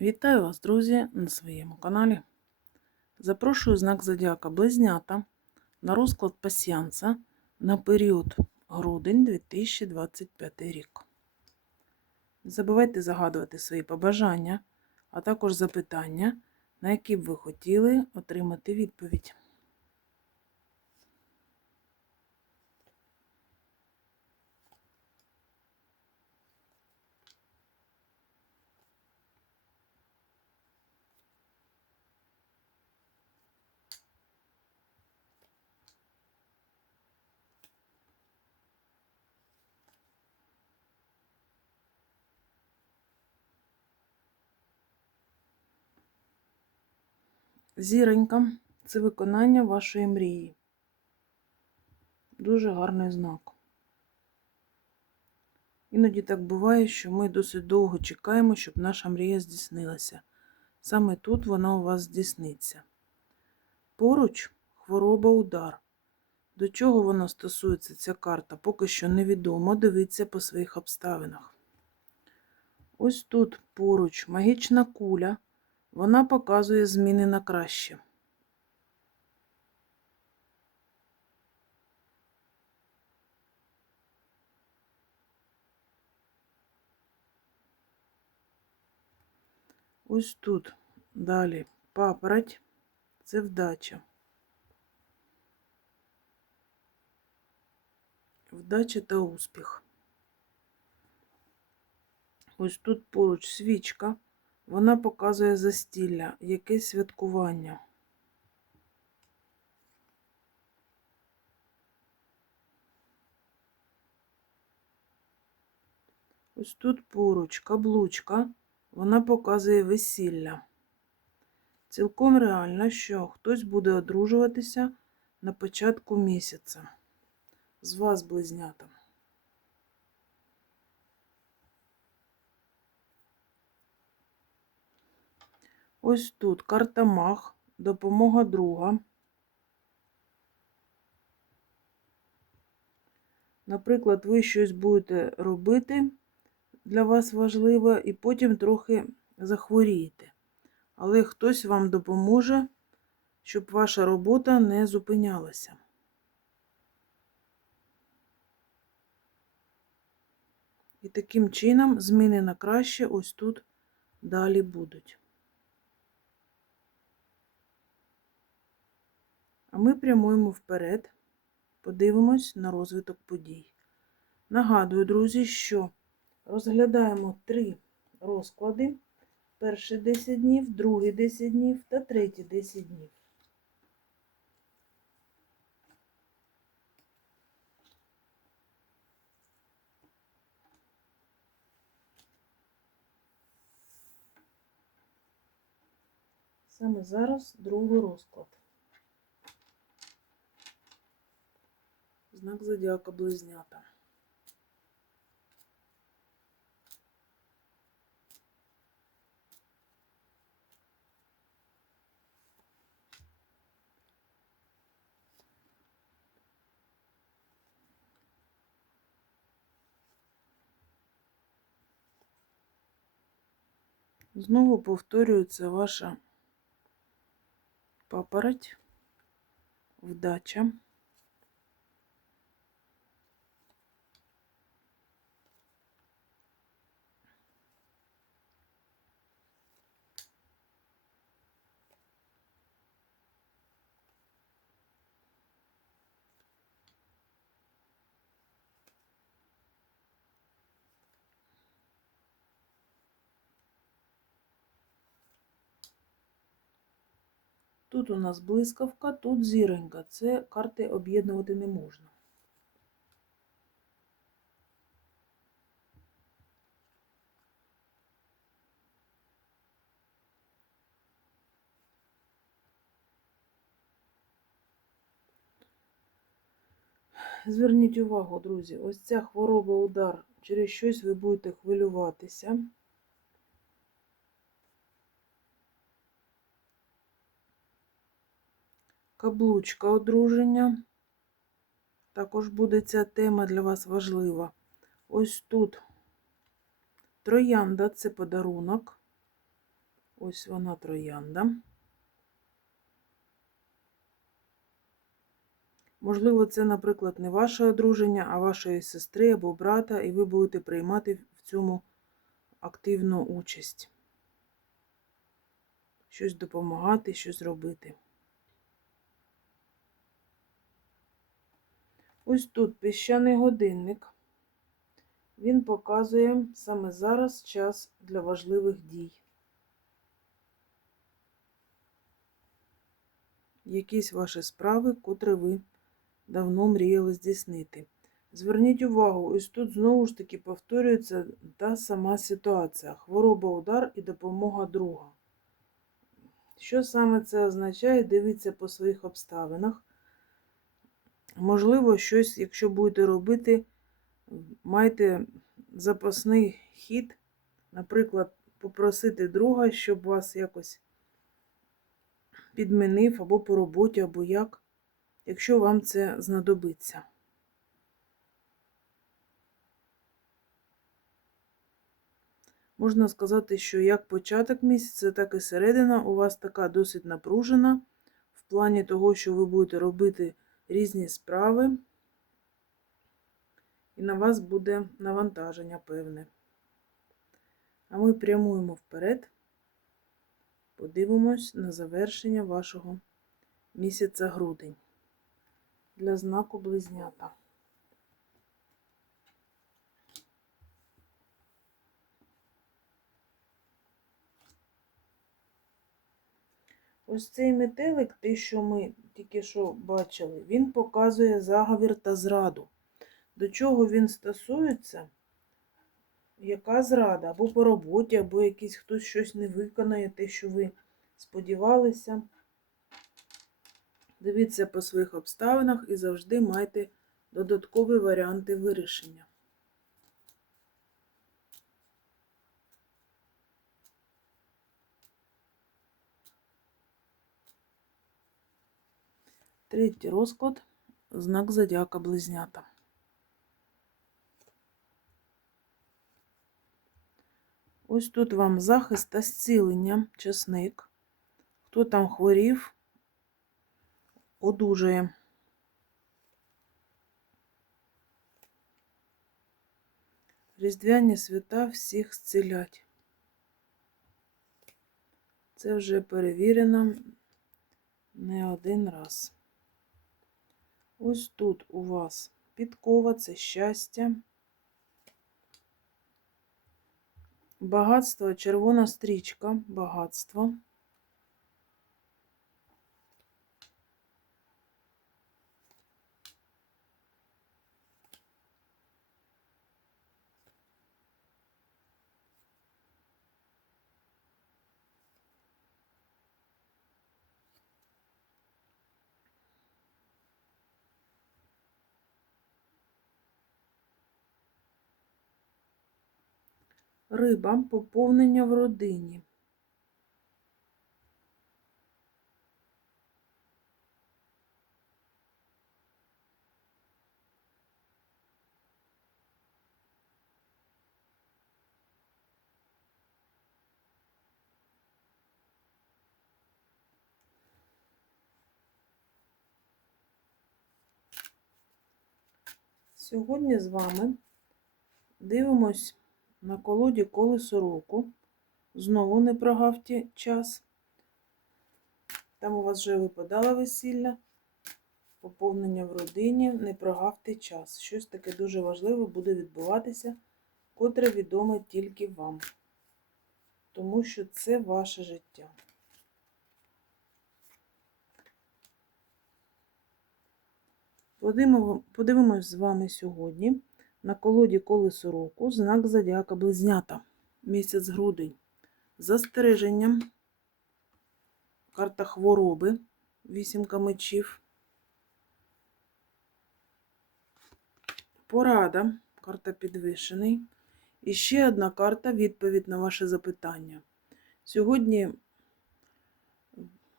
Вітаю вас, друзі, на своєму каналі. Запрошую знак Зодіака Близнята на розклад пасіянса на період грудень 2025 рік. Не забувайте загадувати свої побажання, а також запитання, на які б ви хотіли отримати відповідь. Зіронька це виконання вашої мрії. Дуже гарний знак. Іноді так буває, що ми досить довго чекаємо, щоб наша мрія здійснилася. Саме тут вона у вас здійсниться. Поруч хвороба удар. До чого вона стосується ця карта, поки що невідомо, дивіться по своїх обставинах. Ось тут поруч магічна куля. Вона показує зміни на краще. Ось тут далі папороть – це вдача. Вдача та успіх. Ось тут поруч свічка. Вона показує застілля, якесь святкування. Ось тут поруч каблучка, вона показує весілля. Цілком реально, що хтось буде одружуватися на початку місяця. З вас, близнята. Ось тут карта мах, допомога друга. Наприклад, ви щось будете робити для вас важливо, і потім трохи захворієте. Але хтось вам допоможе, щоб ваша робота не зупинялася. І таким чином зміни на краще ось тут далі будуть. Ми прямуємо вперед, подивимось на розвиток подій. Нагадую, друзі, що розглядаємо три розклади: перші 10 днів, другий 10 днів та третій 10 днів. Саме зараз другий розклад. Знак зодіака близнята. Знову повторюється ваша папороть, вдача. Тут у нас блискавка, тут зіронька. Це карти об'єднувати не можна. Зверніть увагу, друзі, ось ця хвороба удар, через щось ви будете хвилюватися. Каблучка одруження. Також буде ця тема для вас важлива. Ось тут троянда це подарунок. Ось вона троянда. Можливо, це, наприклад, не ваше одруження, а вашої сестри або брата, і ви будете приймати в цьому активну участь. Щось допомагати, щось робити. Ось тут піщаний годинник. Він показує саме зараз час для важливих дій. Якісь ваші справи, котрі ви давно мріяли здійснити. Зверніть увагу, ось тут знову ж таки повторюється та сама ситуація: хвороба, удар і допомога друга. Що саме це означає? Дивіться по своїх обставинах. Можливо, щось, якщо будете робити, майте запасний хід, наприклад, попросити друга, щоб вас якось підмінив або по роботі, або як, якщо вам це знадобиться. Можна сказати, що як початок місяця, так і середина у вас така досить напружена в плані того, що ви будете робити різні справи, і на вас буде навантаження певне. А ми прямуємо вперед, подивимось на завершення вашого місяця грудень для знаку близнята. Ось цей метелик, те, що ми тільки що бачили, він показує заговір та зраду. До чого він стосується? Яка зрада? Або по роботі, або якийсь хтось щось не виконає, те, що ви сподівалися. Дивіться по своїх обставинах і завжди майте додаткові варіанти вирішення. Третій розклад знак зодіака близнята. Ось тут вам захист та зцілення, часник. Хто там хворів, одужує. Різдвяні свята всіх зцілять. Це вже перевірено не один раз. Ось тут у вас підкова, це щастя. Багатство, червона стрічка, багатство. Риба поповнення в родині. Сьогодні з вами дивимось на колоді колесо року. Знову не прогавте час. Там у вас вже випадало весілля, поповнення в родині, не прогавте час. Щось таке дуже важливе буде відбуватися, котре відоме тільки вам. Тому що це ваше життя. Подивимось з вами сьогодні на колоді колесо року знак зодіака Близнята. Місяць грудень. Застереження. Карта хвороби. Вісімка мечів. Порада. Карта підвищений. І ще одна карта відповідь на ваше запитання. Сьогодні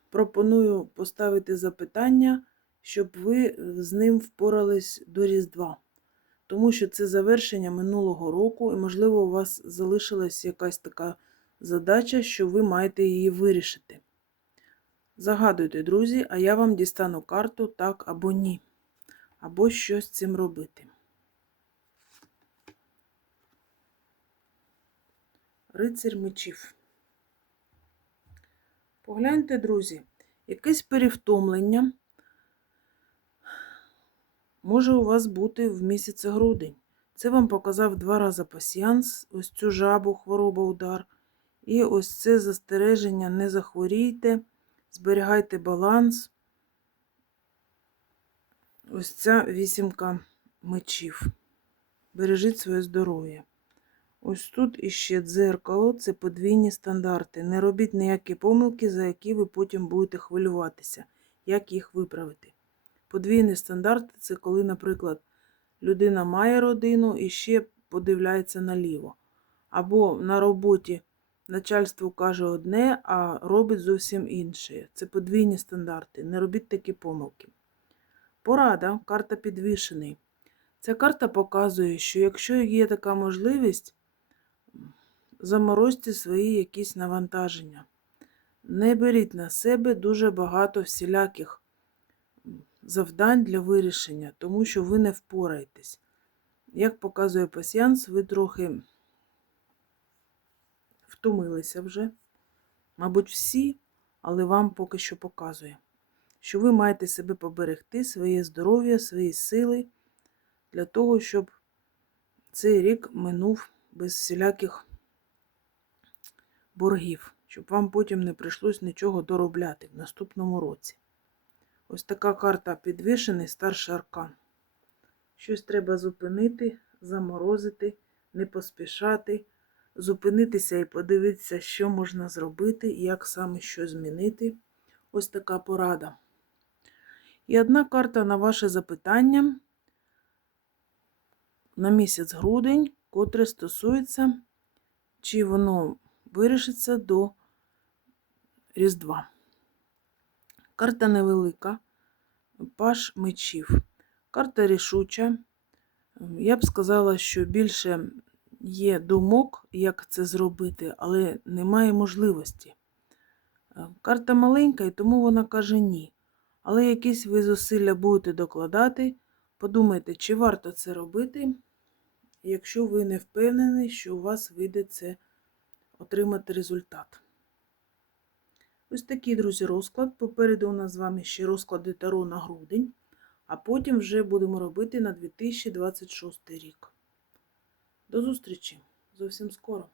пропоную поставити запитання, щоб ви з ним впорались до Різдва тому що це завершення минулого року, і, можливо, у вас залишилась якась така задача, що ви маєте її вирішити. Загадуйте, друзі, а я вам дістану карту так або ні. Або що з цим робити. Рицарь мечів. Погляньте, друзі, якесь перевтомлення може у вас бути в місяць грудень. Це вам показав два рази пасіянс, ось цю жабу, хвороба, удар. І ось це застереження: не захворійте, зберігайте баланс. Ось ця вісімка мечів. Бережіть своє здоров'я. Ось тут іще дзеркало, це подвійні стандарти. Не робіть ніякі помилки, за які ви потім будете хвилюватися, як їх виправити. Подвійні стандарти це коли, наприклад, людина має родину і ще подивляється наліво. Або на роботі начальство каже одне, а робить зовсім інше. Це подвійні стандарти. Не робіть такі помилки. Порада, карта підвішений. Ця карта показує, що якщо є така можливість, заморозьте свої якісь навантаження. Не беріть на себе дуже багато всіляких завдань для вирішення, тому що ви не впораєтесь. Як показує пасіянс, ви трохи втомилися вже. Мабуть, всі, але вам поки що показує, що ви маєте себе поберегти, своє здоров'я, свої сили для того, щоб цей рік минув без всіляких боргів, щоб вам потім не прийшлось нічого доробляти в наступному році. Ось така карта підвішений старший аркан. Щось треба зупинити, заморозити, не поспішати, зупинитися і подивитися, що можна зробити, як саме що змінити. Ось така порада. І одна карта на ваше запитання на місяць грудень, котре стосується, чи воно вирішиться до Різдва. Карта невелика, паш мечів. Карта рішуча. Я б сказала, що більше є думок, як це зробити, але немає можливості. Карта маленька, і тому вона каже ні. Але якісь ви зусилля будете докладати. Подумайте, чи варто це робити, якщо ви не впевнені, що у вас вийде це отримати результат. Ось такий, друзі, розклад. Попереду у нас з вами ще розклади Таро на грудень, а потім вже будемо робити на 2026 рік. До зустрічі зовсім скоро!